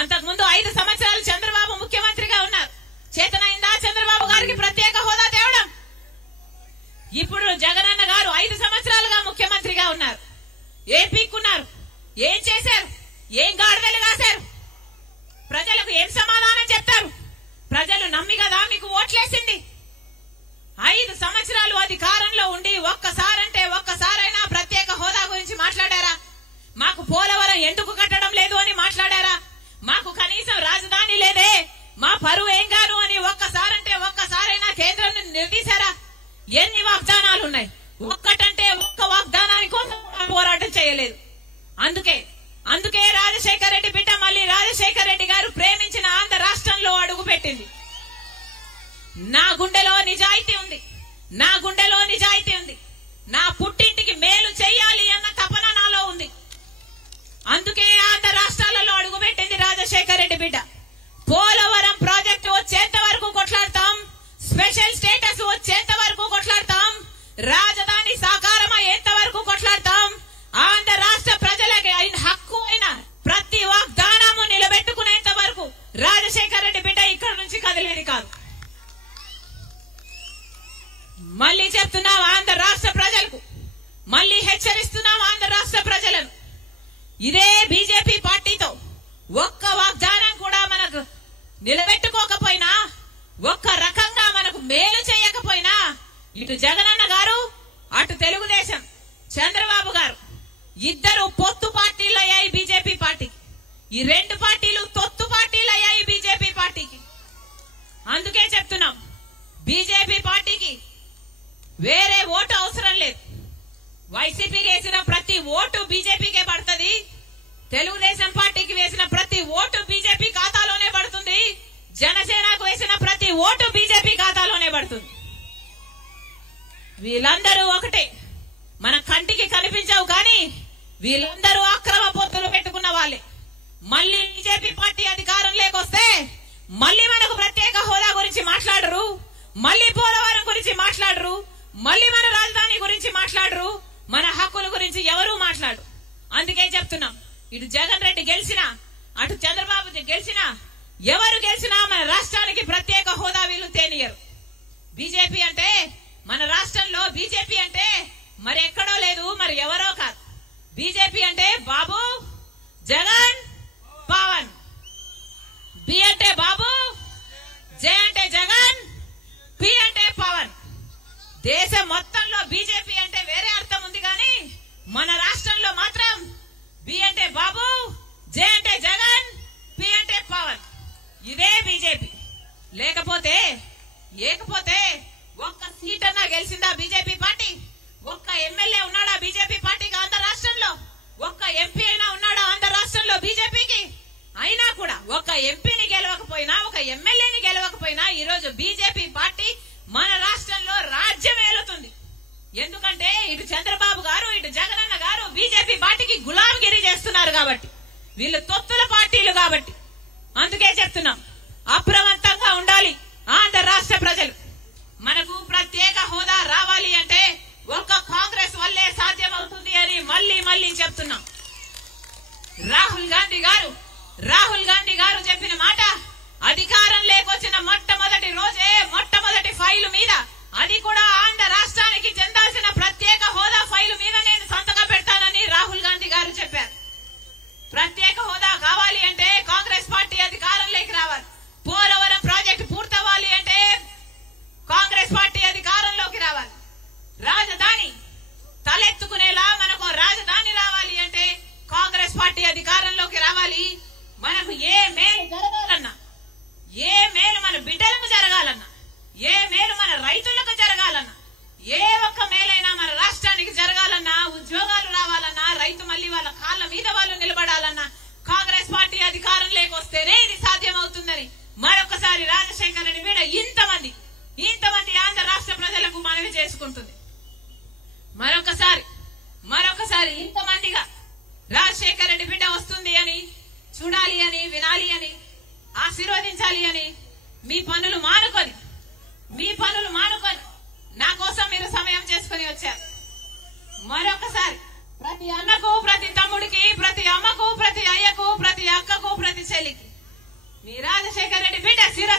అంతకుముందు 5 సంవత్సరాలు చంద్రబాబు ముఖ్యమంత్రిగా ఉన్నారు. చేతనైందా చంద్రబాబు గారికి ప్రత్యేక హోదా తేవడం? ఇప్పుడు జగనన్న గారు 5 సంవత్సరాలుగా ముఖ్యమంత్రిగా ఉన్నారు. ఏం పీక్కున్నారు? ఏం చేశారు? ఏం గాడిదలు కాశారు? ప్రజలకు ఏం సమాధానం చెప్తారు? ప్రజలు నమ్మి కదా మీకు ఓట్లేసింది. 5 సంవత్సరాలు అధికారంలో ఉండి ఒక్కసారంటే ఒక్కసారైనా ప్రత్యేక హోదా గురించి మాట్లాడారా? మాకు పోలవరం ఎందుకు కట్టడం లేదు అని మాట్లాడారా? మాకు కనీసం రాజధాని లేదే, మా పరువు ఏం గాను అని ఒక్కసారంటే ఒక్కసారైనా కేంద్రం నిలదీశారా? ఎన్ని వాగ్దానాలు ఉన్నాయి, ఒక్కటంటే ఒక్క వాగ్దానాని కోసం పోరాటం చేయలేదు. అందుకే రాజశేఖర రెడ్డి బిడ్డ మళ్ళీ రాజశేఖర రెడ్డి గారు ప్రేమించిన ఆంధ్ర రాష్ట్రంలో అడుగు పెట్టింది. నా గుండెలో నిజాయితీ ఉంది, నా గుండెలో నిజాయితీ ఉంది. నా పుట్టింటికి మేలు చెయ్యాలి అన్న తపన నాలో ఉంది. అందుకే ఆంధ్ర రాష్ట్రాలలో అడుగు పెట్టింది రాజశేఖర రెడ్డి బిడ్డ. పోలవరం ప్రాజెక్టు వచ్చేంత వరకు కొట్లాడతాం, స్పెషల్ స్టేటస్ వచ్చేంత వరకు కొట్లాడతాం, రాజధాని సాకారం అయ్యేంత వరకు కొట్లాడతాం. ఆంధ్ర రాష్ట్ర ప్రజలకి హక్కు అయిన ప్రతి వాగ్దానము నిలబెట్టుకునేంత వరకు రాజశేఖర రెడ్డి బిడ్డ ఇక్కడ నుంచి కదిలేది కాదు. మళ్ళీ చెప్తున్నాం ఆంధ్ర రాష్ట్ర ప్రజలకు, మళ్ళీ హెచ్చరిస్తున్నాం ఆంధ్ర రాష్ట్ర ప్రజలను. ఇదే బీజేపీ పార్టీతో ఒక్క వాగ్దానం కూడా మనకు నిలబెట్టుకోకపోయినా, ఒక్క రకంగా మనకు మేలు చేయకపోయినా, ఇటు జగనన్న గారు అటు తెలుగుదేశం చంద్రబాబు గారు ఇద్దరు పొత్తు పార్టీలు అయ్యాయి బీజేపీ పార్టీకి. ఈ 2 పార్టీలు తొత్తు పార్టీలు అయ్యాయి బీజేపీ పార్టీకి. అందుకే చెప్తున్నాం బీజేపీ పార్టీకి వేరే ఓటు అవసరం లేదు. వైసీపీకి వేసిన ప్రతి ఓటు బీజేపీకే పడుతుంది, తెలుగుదేశం పార్టీకి వేసిన ప్రతి ఓటు బీజేపీ ఖాతాలోనే పడుతుంది, జనసేనకు వేసిన ప్రతి ఓటు బీజేపీ ఖాతాలోనే పడుతుంది. వీళ్ళందరూ ఒకటే, మన కంటికి కనిపించవు కానీ వీళ్ళందరూ అక్రమ పొత్తులు పెట్టుకున్న వాళ్ళే. మళ్ళీ బీజేపీ పార్టీ అధికారం లేకొస్తే మళ్ళీ మనకు ప్రత్యేక హోదా గురించి మాట్లాడరు, మళ్ళీ పోలవరం గురించి మాట్లాడరు, మళ్ళీ మన రాజధాని గురించి మాట్లాడరు, మన హక్కుల గురించి ఎవరూ మాట్లాడరు. అందుకే చెప్తున్నాం ఇటు జగన్ రెడ్డి గెలిచినా అటు చంద్రబాబు గెలిచినా ఎవరు గెలిచినా మన రాష్ట్రానికి ప్రత్యేక హోదా వీళ్ళు తేనియరు. బీజేపీ అంటే మన రాష్ట్రంలో బీజేపీ అంటే మరి ఎక్కడో లేదు, మరి ఎవరో కాదు. బీజేపీ అంటే బాబు, జగన్, పవన్. బి అంటే బాబు, జే అంటే జగన్, పి అంటే పవన్. దేశం మొత్తంలో బీజేపీ అంటే వేరే అర్థం ఉంది కానీ మన రాష్ట్రంలో మాత్రం బి అంటే బాబు, జే అంటే జగన్, పి అంటే పవన్. ఇదే బీజేపీ. లేకపోతే ఒక్క సీట్ అన్నా గెలిచిందా బీజేపీ పార్టీ? ఒక్క ఎమ్మెల్యే ఉన్నాడా బీజేపీ పార్టీకి ఆంధ్ర రాష్ట్రంలో? ఒక్క ఎంపీ అయినా ఉన్నాడా ఆంధ్ర రాష్ట్రంలో బీజేపీకి? అయినా కూడా ఒక్క ఎంపీని గెలవకపోయినా, ఒక ఎమ్మెల్యేని గెలవకపోయినా ఈరోజు బీజేపీ పార్టీ మన రాష్ట్రంలో రాజ్యం ఏలుతుంది. ఎందుకంటే ఇటు చంద్రబాబు గారు ఇటు జగనన్న గారు బీజేపీ పార్టీకి గులాంగిరి చేస్తున్నారు కాబట్టి, వీళ్ళు తొత్తుల పార్టీలు కాబట్టి. అందుకే చెప్తున్నాం అప్రమత్తంగా ఉండాలి ఆంధ్ర రాష్ట్ర ప్రజలు. మనకు ప్రత్యేక హోదా రావాలి అంటే ఒక్క కాంగ్రెస్ వల్లే సాధ్యమవుతుంది అని మళ్ళీ చెప్తున్నాం. రాహుల్ గాంధీ గారు చెప్పిన మాట, అధికారం లేకొచ్చిన మొట్టమొదటి రోజే మొట్టమొదటి ఫైలు మీద, అది కూడా ఆంధ్ర రాష్ట్రానికి చెందాల్సిన ప్రత్యేక హోదా ఫైలు మీద నేను సంతకం పెడతానని రాహుల్ గాంధీ గారు చెప్పారు. ప్రత్యేక హోదా కావాలి అంటే కాంగ్రెస్ పార్టీ అధికారంలోకి రావాలి. పోలవరం ప్రాజెక్టు పూర్తవ్వాలి అంటే కాంగ్రెస్ పార్టీ అధికారంలోకి రావాలి. రాజధాని తలెత్తుకునేలా మనకు రాజధాని రావాలి అంటే కాంగ్రెస్ పార్టీ అధికారంలోకి రావాలి. మనకు ఏ మేలు జరగాలన్నా, ఏ మేలు మన బిడ్డలకు జరగాలన్నా, ఏ మేలు మన రైతులకు జరగాలన్నా, ఏ ఒక్క మేలైనా మన రాష్ట్రానికి జరగాలన్నా, ఉద్యోగాలు రావాలన్నా, రైతు మళ్ళీ వాళ్ళ కాళ్ళ మీద వాళ్ళు నిలబడాలన్నా కాంగ్రెస్ పార్టీ అధికారం లేకొస్తేనే ఇది సాధ్యమవుతుందని మరొకసారి రాజశేఖర రెడ్డి మీద ఇంతమంది ఆంధ్ర రాష్ట్ర ప్రజలకు మనవి చేసుకుంటుంది. మరొకసారి ఇంతమందిగా రాజశేఖర రెడ్డి బిడ్డ వస్తుంది అని చూడాలి అని, వినాలి అని, ఆశీర్వదించాలి అని మీ పనులు మానుకొని నా కోసం మీరు సమయం చేసుకుని వచ్చారు. ప్రతి అన్నకు, ప్రతి తమ్ముడికి, ప్రతి అమ్మకు, ప్రతి అయ్యకు, ప్రతి అక్కకు, ప్రతి చెల్లికి మీ రాజశేఖర రెడ్డి బిడ్డ సిరా